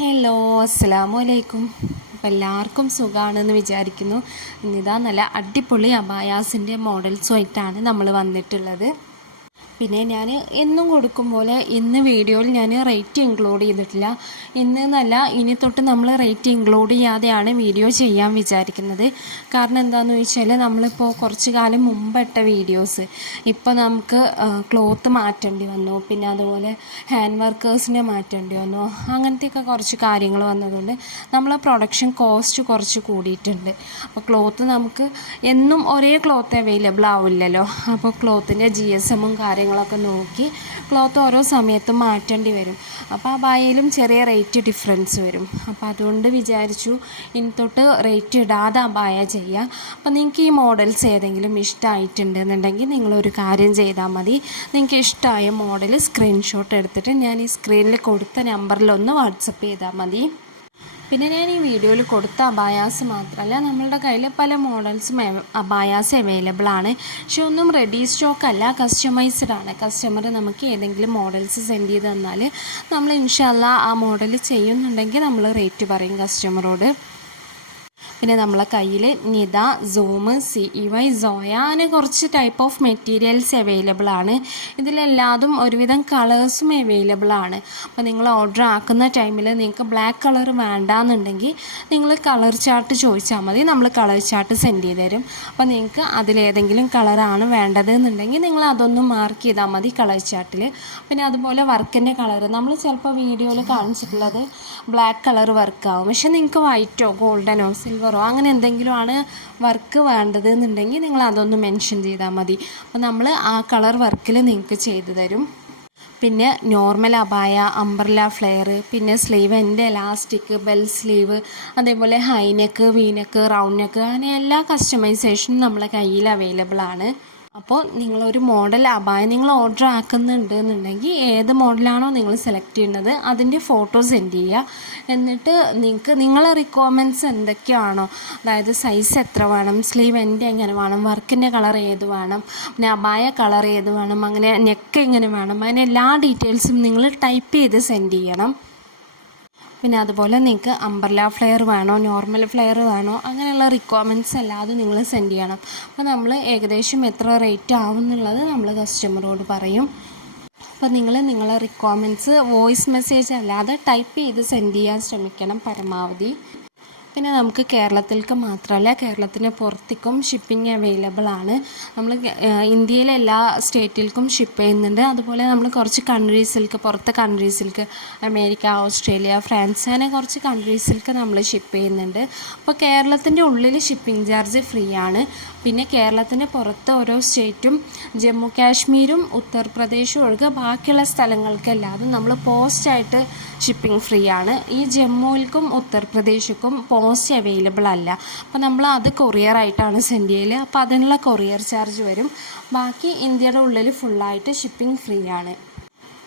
Hello, അസ്സലാമു അലൈക്കും. അപ്പോൾ എല്ലാവർക്കും സുഖമാണെന്ന് വിചാരിക്കുന്നു. ഇന്നിതാ നല്ല അടിപൊളി അബായാസിൻ്റെ മോഡൽസുമായിട്ടാണ് നമ്മൾ വന്നിട്ടുള്ളത്. പിന്നെ ഞാൻ എന്നും കൊടുക്കും പോലെ ഇന്ന് വീഡിയോയിൽ ഞാൻ റേറ്റ് ഇൻക്ലൂഡ് ചെയ്തിട്ടില്ല. ഇന്ന് എന്നല്ല, ഇനി തൊട്ട് നമ്മൾ റേറ്റ് ഇൻക്ലൂഡ് ചെയ്യാതെയാണ് വീഡിയോ ചെയ്യാൻ വിചാരിക്കുന്നത്. കാരണം എന്താണെന്ന് ചോദിച്ചാൽ നമ്മളിപ്പോൾ കുറച്ച് കാലം മുമ്പ് ഇട്ട വീഡിയോസ് ഇപ്പോൾ നമുക്ക് ക്ലോത്ത് മാറ്റേണ്ടി വന്നു, പിന്നെ അതുപോലെ ഹാൻഡ് വർക്കേഴ്സിനെ മാറ്റേണ്ടി വന്നു, അങ്ങനത്തെയൊക്കെ കുറച്ച് കാര്യങ്ങൾ വന്നതുകൊണ്ട് നമ്മൾ പ്രൊഡക്ഷൻ കോസ്റ്റ് കുറച്ച് കൂടിയിട്ടുണ്ട്. അപ്പോൾ ക്ലോത്ത് നമുക്ക് എന്നും ഒരേ ക്ലോത്ത് അവൈലബിൾ ആവില്ലല്ലോ. അപ്പോൾ ക്ലോത്തിൻ്റെ GSM കാര്യങ്ങളൊക്കെ നോക്കി ക്ലോത്ത് ഓരോ സമയത്തും മാറ്റേണ്ടി വരും. അപ്പോൾ ആ ബായയിലും ചെറിയ റേറ്റ് ഡിഫറൻസ് വരും. അപ്പോൾ അതുകൊണ്ട് വിചാരിച്ചു ഇനി തൊട്ട് റേറ്റ് ഇടാതെ ആ ബായ ചെയ്യാം. അപ്പോൾ നിങ്ങൾക്ക് ഈ മോഡൽസ് ഏതെങ്കിലും ഇഷ്ടമായിട്ടുണ്ടെന്നുണ്ടെങ്കിൽ നിങ്ങളൊരു കാര്യം ചെയ്താൽ മതി. നിങ്ങൾക്ക് ഇഷ്ടമായ മോഡൽ സ്ക്രീൻഷോട്ട് എടുത്തിട്ട് ഞാൻ ഈ സ്ക്രീനിൽ കൊടുത്ത നമ്പറിലൊന്ന് വാട്സപ്പ് ചെയ്താൽ മതി. പിന്നെ ഞാൻ ഈ വീഡിയോയിൽ കൊടുത്ത അബായാസ് മാത്രമല്ല, നമ്മളുടെ കയ്യിൽ പല മോഡൽസും അബായാസ് അവൈലബിൾ ആണ്. പക്ഷെ ഒന്നും റെഡി സ്റ്റോക്ക് അല്ല, കസ്റ്റമൈസ്ഡ് ആണ്. കസ്റ്റമർ നമുക്ക് ഏതെങ്കിലും മോഡൽസ് സെൻഡ് ചെയ്ത് തന്നാൽ നമ്മൾ ഇൻഷാല്ലാ ആ മോഡൽ ചെയ്യുന്നുണ്ടെങ്കിൽ നമ്മൾ റേറ്റ് പറയും കസ്റ്റമറോട്. പിന്നെ നമ്മളെ കയ്യിൽ നിത, സൂം, CEY, സോയ അങ്ങനെ കുറച്ച് ടൈപ്പ് ഓഫ് മെറ്റീരിയൽസ് അവൈലബിൾ ആണ്. ഇതിലെല്ലാതും ഒരുവിധം കളേഴ്സും അവൈലബിൾ ആണ്. അപ്പോൾ നിങ്ങൾ ഓർഡർ ആക്കുന്ന ടൈമിൽ നിങ്ങൾക്ക് ബ്ലാക്ക് കളർ വേണ്ടാന്നുണ്ടെങ്കിൽ നിങ്ങൾ കളർ ചാർട്ട് ചോദിച്ചാൽ മതി, നമ്മൾ കളർ ചാർട്ട് സെൻഡ് ചെയ്ത് തരും. അപ്പോൾ നിങ്ങൾക്ക് അതിലേതെങ്കിലും കളറാണ് വേണ്ടത് എന്നുണ്ടെങ്കിൽ നിങ്ങൾ അതൊന്ന് മാർക്ക് ചെയ്താൽ മതി കളർ ചാർട്ടിൽ. പിന്നെ അതുപോലെ വർക്കിൻ്റെ കളർ നമ്മൾ ചിലപ്പോൾ വീഡിയോയിൽ കാണിച്ചിട്ടുള്ളത് ബ്ലാക്ക് കളർ വർക്കാവും, പക്ഷെ നിങ്ങൾക്ക് വൈറ്റോ ഗോൾഡനോ സിൽവറോ അങ്ങനെ എന്തെങ്കിലും ആണ് വർക്ക് വേണ്ടത് എന്നുണ്ടെങ്കിൽ നിങ്ങൾ അതൊന്ന് മെൻഷൻ ചെയ്താൽ മതി. അപ്പോൾ നമ്മൾ ആ കളർ വർക്കിൽ നിങ്ങൾക്ക് ചെയ്തു തരും. പിന്നെ നോർമൽ അബായ, അംബ്രല ഫ്ലെയർ, പിന്നെ സ്ലീവ് എൻ്റെ എലാസ്റ്റിക്, ബെൽ സ്ലീവ്, അതേപോലെ ഹൈനെക്ക്, വീനെക്ക്, റൗണ്ട് നെക്ക്, അങ്ങനെ എല്ലാ കസ്റ്റമൈസേഷനും നമ്മളെ കയ്യിൽ അവൈലബിൾ ആണ്. അപ്പോൾ നിങ്ങളൊരു മോഡൽ അബായ നിങ്ങൾ ഓർഡർ ആക്കുന്നുണ്ട് എന്നുണ്ടെങ്കിൽ ഏത് മോഡലാണോ നിങ്ങൾ സെലക്ട് ചെയ്യുന്നത് അതിൻ്റെ ഫോട്ടോ സെൻഡ് ചെയ്യുക. എന്നിട്ട് നിങ്ങൾക്ക് നിങ്ങളെ റിക്വയർമെൻറ്റ്സ് എന്തൊക്കെയാണോ, അതായത് സൈസ് എത്ര വേണം, സ്ലീവ് എൻ്റെ എങ്ങനെ വേണം, വർക്കിൻ്റെ കളർ ഏത് വേണം, പിന്നെ അബായ കളർ ഏത് വേണം, അങ്ങനെ നെക്ക് എങ്ങനെ വേണം, അങ്ങനെ എല്ലാ ഡീറ്റെയിൽസും നിങ്ങൾ ടൈപ്പ് ചെയ്ത് സെൻഡ് ചെയ്യണം. പിന്നെ അതുപോലെ നിങ്ങൾക്ക് അംബ്രല ഫ്ലെയർ വേണോ, നോർമൽ ഫ്ലെയർ വേണോ, അങ്ങനെയുള്ള റിക്വയർമെൻറ്റ്സ് അല്ലാതെ നിങ്ങൾ സെൻഡ് ചെയ്യണം. അപ്പോൾ നമ്മൾ ഏകദേശം എത്ര റേറ്റ് ആവും എന്നുള്ളത് നമ്മൾ കസ്റ്റമറോട് പറയും. അപ്പോൾ നിങ്ങളെ റിക്വയർമെൻറ്റ്സ് വോയിസ് മെസ്സേജ് അല്ലാതെ ടൈപ്പ് ചെയ്ത് സെൻഡ് ചെയ്യാൻ ശ്രമിക്കണം പരമാവധി. പിന്നെ നമുക്ക് കേരളത്തിലേക്ക് മാത്രമല്ല, കേരളത്തിന് പുറത്തേക്കും ഷിപ്പിംഗ് അവൈലബിൾ ആണ്. നമ്മൾ ഇന്ത്യയിലെ എല്ലാ സ്റ്റേറ്റിലേക്കും ഷിപ്പ് ചെയ്യുന്നുണ്ട്. അതുപോലെ നമ്മൾ കുറച്ച് കൺട്രീസിലേക്ക്, പുറത്തെ കൺട്രീസിലേക്ക്, അമേരിക്ക, ഓസ്ട്രേലിയ, ഫ്രാൻസ്, അങ്ങനെ കുറച്ച് കൺട്രീസിലേക്ക് നമ്മൾ ഷിപ്പ് ചെയ്യുന്നുണ്ട്. അപ്പോൾ കേരളത്തിൻ്റെ ഉള്ളിൽ ഷിപ്പിംഗ് ചാർജ് ഫ്രീ ആണ്. പിന്നെ കേരളത്തിന് പുറത്ത് ഓരോ സ്റ്റേറ്റും, ജമ്മു കാശ്മീരും ഉത്തർപ്രദേശും ഒഴികെ ബാക്കിയുള്ള സ്ഥലങ്ങൾക്കെല്ലാതും നമ്മൾ പോസ്റ്റായിട്ട് ഷിപ്പിംഗ് ഫ്രീ ആണ്. ഈ ജമ്മുവിൽക്കും ഉത്തർപ്രദേശിക്കും പോസ്റ്റ് അവൈലബിൾ അല്ല. അപ്പോൾ നമ്മൾ അത് കൊറിയറായിട്ടാണ് സെൻഡ് ചെയ്യൽ. അപ്പോൾ അതിനുള്ള കൊറിയർ ചാർജ് വരും. ബാക്കി ഇന്ത്യയുടെ ഉള്ളിൽ ഫുള്ളായിട്ട് ഷിപ്പിംഗ് ഫ്രീ ആണ്.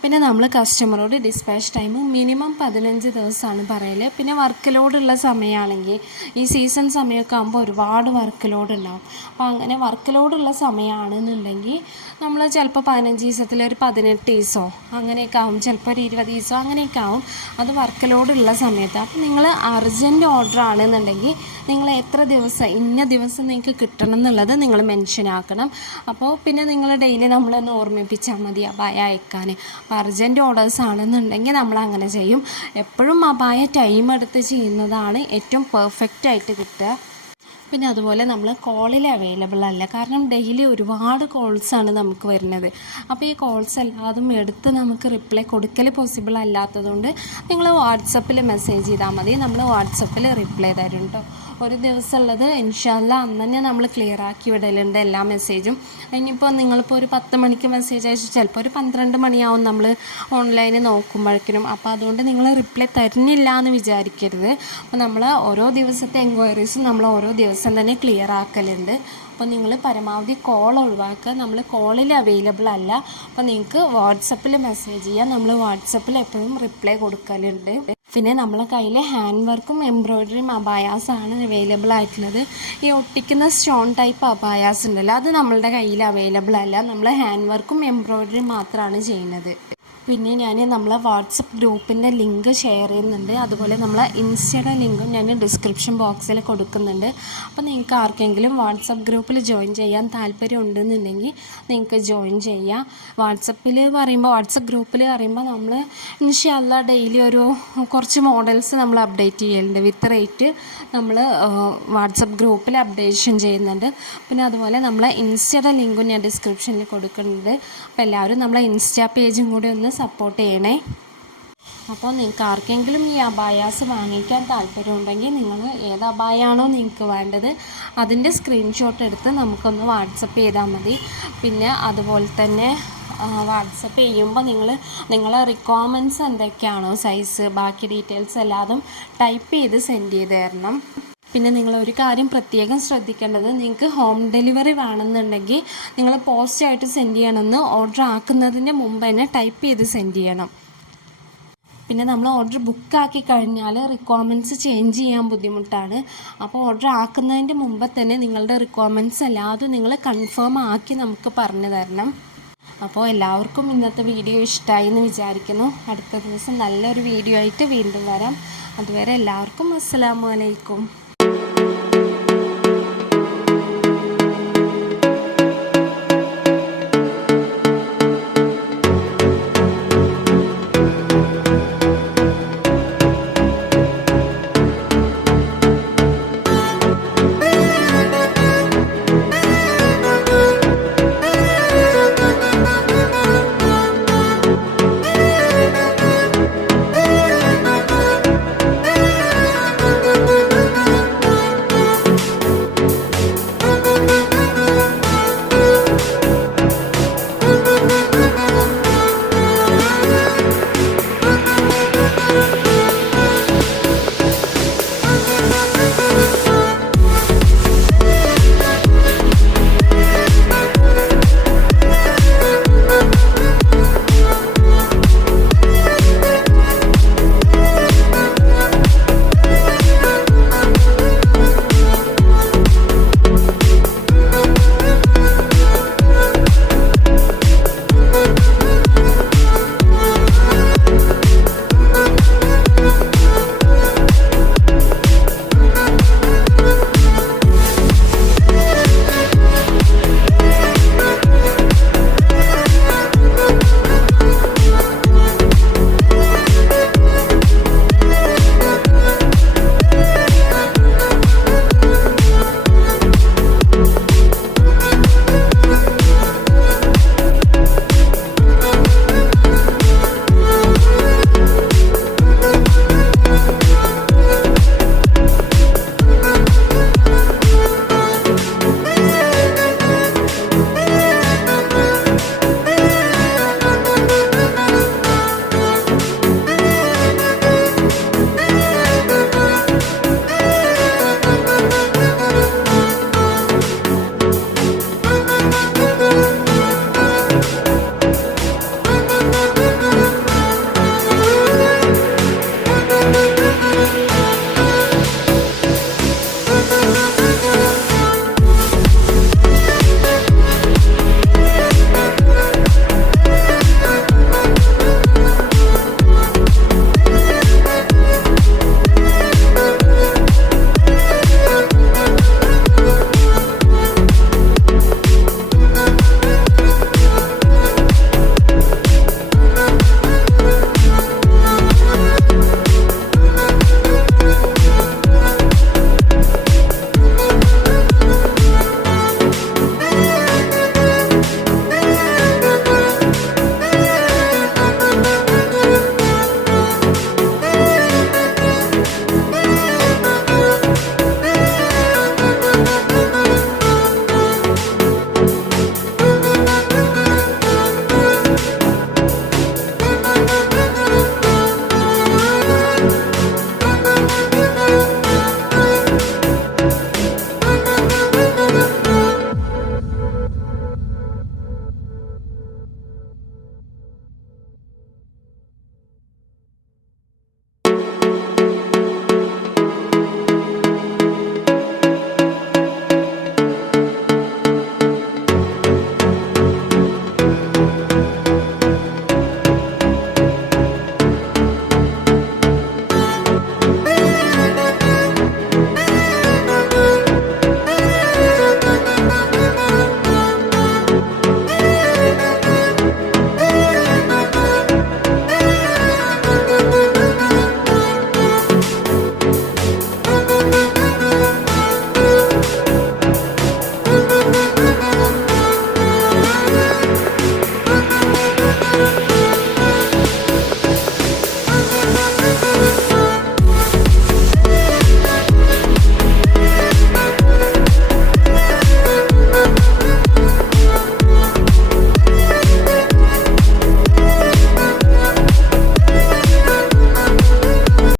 പിന്നെ നമ്മൾ കസ്റ്റമറോട് ഡിസ്പാച്ച് ടൈം മിനിമം 15 ദിവസമാണ് പറയൽ. പിന്നെ വർക്ക് ലോഡുള്ള സമയമാണെങ്കിൽ ഈ സീസൺ സമയമൊക്കെ ആകുമ്പോൾ ഒരുപാട് വർക്ക് ലോഡ് ഉണ്ടാകും. അപ്പോൾ അങ്ങനെ വർക്ക് ലോഡുള്ള സമയമാണെന്നുണ്ടെങ്കിൽ നമ്മൾ ചിലപ്പോൾ 15 ദിവസത്തിൽ ഒരു 18 ദിവസമോ അങ്ങനെയൊക്കെ ആവും, ചിലപ്പോൾ ഒരു 20 ദിവസമോ അങ്ങനെയൊക്കെ ആവും. അത് വർക്ക് ലോഡുള്ള സമയത്ത്. അപ്പോൾ നിങ്ങൾ അർജൻറ്റ് ഓർഡർ ആണെന്നുണ്ടെങ്കിൽ നിങ്ങൾ എത്ര ദിവസം, ഇന്ന ദിവസം നിങ്ങൾക്ക് കിട്ടണം എന്നുള്ളത് നിങ്ങൾ മെൻഷൻ ആക്കണം. അപ്പോൾ പിന്നെ നിങ്ങൾ ഡെയിലി നമ്മളൊന്ന് ഓർമ്മിപ്പിച്ചാൽ മതി അബായ അയക്കാൻ. അപ്പോൾ അർജൻറ്റ് ഓർഡേഴ്സ് ആണെന്നുണ്ടെങ്കിൽ നമ്മൾ അങ്ങനെ ചെയ്യും. എപ്പോഴും അബായ ടൈം എടുത്ത് ചെയ്യുന്നതാണ് ഏറ്റവും പെർഫെക്റ്റ് ആയിട്ട് കിട്ടുക. പിന്നെ അതുപോലെ നമ്മൾ കോളിൽ അവൈലബിൾ അല്ല, കാരണം ഡെയിലി ഒരുപാട് കോൾസാണ് നമുക്ക് വരുന്നത്. അപ്പോൾ ഈ കോൾസ് എല്ലാതും എടുത്ത് നമുക്ക് റിപ്ലൈ കൊടുക്കൽ പോസിബിൾ അല്ലാത്തതുകൊണ്ട് നിങ്ങൾ വാട്സപ്പിൽ മെസ്സേജ് ചെയ്താൽ മതി, നമ്മൾ വാട്സപ്പിൽ റിപ്ലൈ തരും കേട്ടോ. ഒരു ദിവസം ഉള്ളത് ഇൻഷാല്ലാ അന്ന് തന്നെ നമ്മൾ ക്ലിയർ ആക്കി വിടലുണ്ട് എല്ലാ മെസ്സേജും. ഇനിയിപ്പോൾ നിങ്ങളിപ്പോൾ ഒരു 10 മണിക്ക് മെസ്സേജ് അയച്ചു, ചിലപ്പോൾ ഒരു 12 മണിയാവും നമ്മൾ ഓൺലൈനിൽ നോക്കുമ്പോഴേക്കും. അപ്പോൾ അതുകൊണ്ട് നിങ്ങൾ റിപ്ലൈ തരുന്നില്ല എന്ന് വിചാരിക്കരുത്. അപ്പോൾ നമ്മൾ ഓരോ ദിവസത്തെ എൻക്വയറീസും നമ്മൾ ഓരോ ദിവസം തന്നെ ക്ലിയർ ആക്കലുണ്ട്. അപ്പോൾ നിങ്ങൾ പരമാവധി കോൾ ഒഴിവാക്കുക, നമ്മൾ കോളിൽ അവൈലബിൾ അല്ല. അപ്പോൾ നിങ്ങൾക്ക് വാട്സപ്പിൽ മെസ്സേജ് ചെയ്യാം, നമ്മൾ വാട്സപ്പിൽ എപ്പോഴും റിപ്ലൈ കൊടുക്കലുണ്ട്. പിന്നെ നമ്മളെ കയ്യിൽ ഹാൻഡ് വർക്കും എംബ്രോയ്ഡറിയും അബായാസാണ് അവൈലബിൾ ആയിട്ടുള്ളത്. ഈ ഒട്ടിക്കുന്ന സ്റ്റോൺ ടൈപ്പ് അബായാസ് ഉണ്ടല്ലോ, അത് നമ്മളുടെ കയ്യിൽ അവൈലബിൾ അല്ല. നമ്മൾ ഹാൻഡ് വർക്കും എംബ്രോയ്ഡറിയും മാത്രമാണ് ചെയ്യുന്നത്. പിന്നെ ഞാൻ നമ്മളെ വാട്സപ്പ് ഗ്രൂപ്പിൻ്റെ ലിങ്ക് ഷെയർ ചെയ്യുന്നുണ്ട്. അതുപോലെ നമ്മളെ ഇൻസ്റ്റയുടെ ലിങ്കും ഞാൻ ഡിസ്ക്രിപ്ഷൻ ബോക്സിൽ കൊടുക്കുന്നുണ്ട്. അപ്പോൾ നിങ്ങൾക്ക് ആർക്കെങ്കിലും വാട്സപ്പ് ഗ്രൂപ്പിൽ ജോയിൻ ചെയ്യാൻ താല്പര്യം ഉണ്ടെന്നുണ്ടെങ്കിൽ നിങ്ങൾക്ക് ജോയിൻ ചെയ്യാം. വാട്സപ്പ് ഗ്രൂപ്പിൽ പറയുമ്പോൾ നമ്മൾ ഇൻഷാ അല്ലാഹ് ഡെയിലി ഒരു കുറച്ച് മോഡൽസ് നമ്മൾ അപ്ഡേറ്റ് ചെയ്യലുണ്ട്. വിത്ത് റേറ്റ് നമ്മൾ വാട്സപ്പ് ഗ്രൂപ്പിൽ അപ്ഡേഷൻ ചെയ്യുന്നുണ്ട്. പിന്നെ അതുപോലെ നമ്മളെ ഇൻസ്റ്റയുടെ ലിങ്കും ഞാൻ ഡിസ്ക്രിപ്ഷനിൽ കൊടുക്കുന്നുണ്ട്. അപ്പോൾ എല്ലാവരും നമ്മളെ ഇൻസ്റ്റാ പേജും കൂടി ഒന്ന് സപ്പോർട്ട് ചെയ്യണേ. അപ്പോൾ നിങ്ങൾക്ക് ആർക്കെങ്കിലും ഈ അബായാസ് വാങ്ങിക്കാൻ താല്പര്യമുണ്ടെങ്കിൽ നിങ്ങൾ ഏത് അബായാണോ നിങ്ങൾക്ക് വേണ്ടത് അതിൻ്റെ സ്ക്രീൻഷോട്ട് എടുത്ത് നമുക്കൊന്ന് വാട്സപ്പ് ചെയ്താൽ മതി. പിന്നെ അതുപോലെ തന്നെ വാട്സപ്പ് ചെയ്യുമ്പോൾ നിങ്ങളെ റിക്വയർമെൻറ്റ്സ് എന്തൊക്കെയാണോ സൈസ് ബാക്കി ഡീറ്റെയിൽസ് എല്ലാതും ടൈപ്പ് ചെയ്ത് സെൻഡ് ചെയ്ത് തരണം. പിന്നെ നിങ്ങളൊരു കാര്യം പ്രത്യേകം ശ്രദ്ധിക്കേണ്ടത്, നിങ്ങൾക്ക് ഹോം ഡെലിവറി വേണമെന്നുണ്ടെങ്കിൽ നിങ്ങൾ പോസ്റ്റായിട്ട് സെൻഡ് ചെയ്യണമെന്ന് ഓർഡർ ആക്കുന്നതിൻ്റെ മുമ്പ് തന്നെ ടൈപ്പ് ചെയ്ത് സെൻഡ് ചെയ്യണം. പിന്നെ നമ്മൾ ഓർഡർ ബുക്കാക്കി കഴിഞ്ഞാൽ റിക്വയർമെൻറ്റ്സ് ചേഞ്ച് ചെയ്യാൻ ബുദ്ധിമുട്ടാണ്. അപ്പോൾ ഓർഡർ ആക്കുന്നതിൻ്റെ മുമ്പ് തന്നെ നിങ്ങളുടെ റിക്വയർമെൻറ്റ്സ് എല്ലാതും നിങ്ങൾ കൺഫേം ആക്കി നമുക്ക് പറഞ്ഞു തരണം. അപ്പോൾ എല്ലാവർക്കും ഇന്നത്തെ വീഡിയോ ഇഷ്ടമായി എന്ന് വിചാരിക്കുന്നു. അടുത്ത ദിവസം നല്ലൊരു വീഡിയോ ആയിട്ട് വീണ്ടും വരാം. അതുവരെ എല്ലാവർക്കും അസ്സലാമു അലൈക്കും.